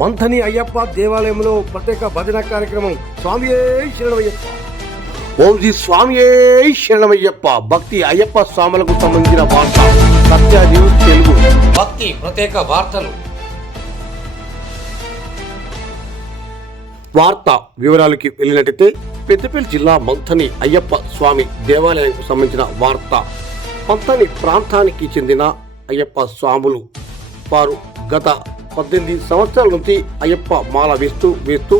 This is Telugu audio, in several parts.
మంథని అయ్యప్ప దేవాలయంలో ప్రత్యేక భజన కార్యక్రమం స్వామి శరణమయ్యప్ప. ఓం శ్రీ స్వామి శరణమయ్యప్ప. భక్తి అయ్యప్ప స్వాములకు సంబంధించిన వార్త. సత్య న్యూస్ తెలుగు. భక్తి ప్రత్యేక వార్తలు. వార్త వివరాలకి వెళ్ళినట్టయితే పెద్దపల్లి జిల్లా మంథని అయ్యప్ప స్వామి దేవాలయానికి సంబంధించిన వార్త. మంథని ప్రాంతానికి చెందిన అయ్యప్ప స్వాములు వారు గత పద్దెనిమిది సంవత్సరాల నుంచి అయ్యప్ప మాల వేస్తూ వేస్తూ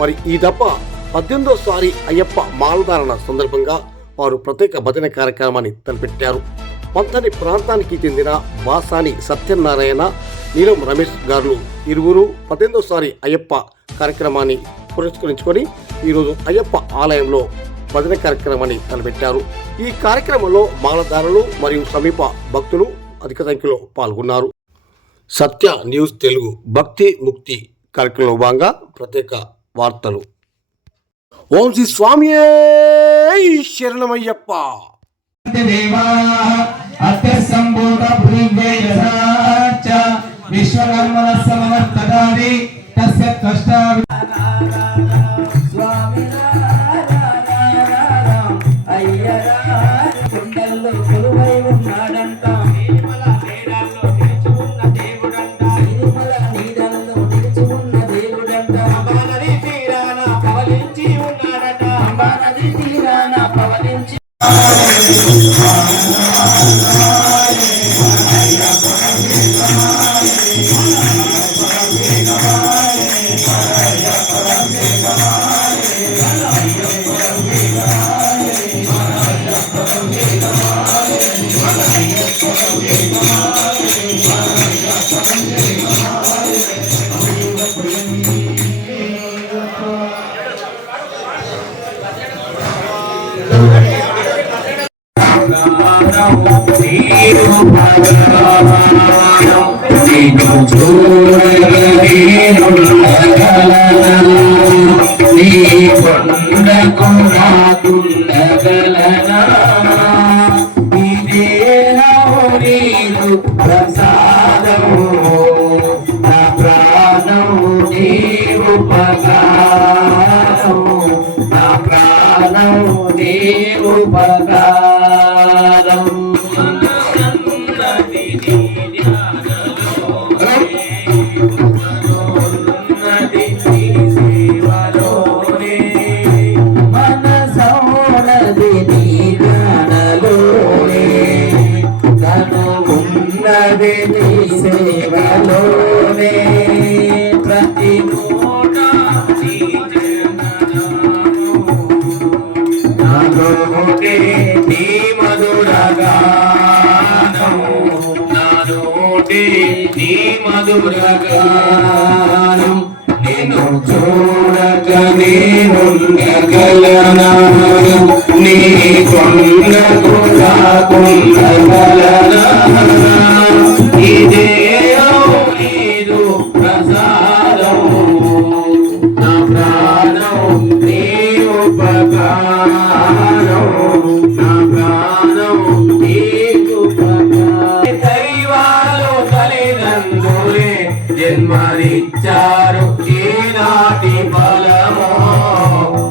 మరి ఈ దప్ప పద్దెనిమిదోసారి అయ్యప్ప మాలధారణ సందర్భంగా వారు ప్రత్యేక భజన కార్యక్రమాన్ని తలపెట్టారు. పంతని ప్రాంతానికి చెందిన బాసాని సత్యనారాయణ నీలం రమేష్ గారు ఇరువురు పద్దెనిమిదోసారి అయ్యప్ప కార్యక్రమాన్ని పురస్కరించుకొని ఈరోజు అయ్యప్ప ఆలయంలో భజన కార్యక్రమాన్ని తలపెట్టారు. ఈ కార్యక్రమంలో మాలధారులు మరియు సమీప భక్తులు అధిక సంఖ్యలో పాల్గొన్నారు. సత్య న్యూస్ తెలుగు భక్తి ముక్తి కార్యక్రమంలో భాగంగా ప్రత్యేక వార్తలు. ఓం శ్రీ స్వామి శరణమయ్యప్ప. స్వామి అయ్యరా తీరాన పవలించి ప్రసాదము ప్రాణము నీవు పగారం మనసోనది నాలోనే నీ మధురగానం. నాలోనే నీ మధురగానం. నేను చూడక నేనుండగలనా జన్మనిచ్చారు ఈనాటి ఫలమో.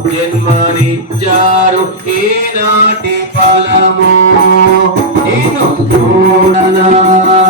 జన్మనిచ్చారు ఈనాటి ఫలము. నేను చూడనా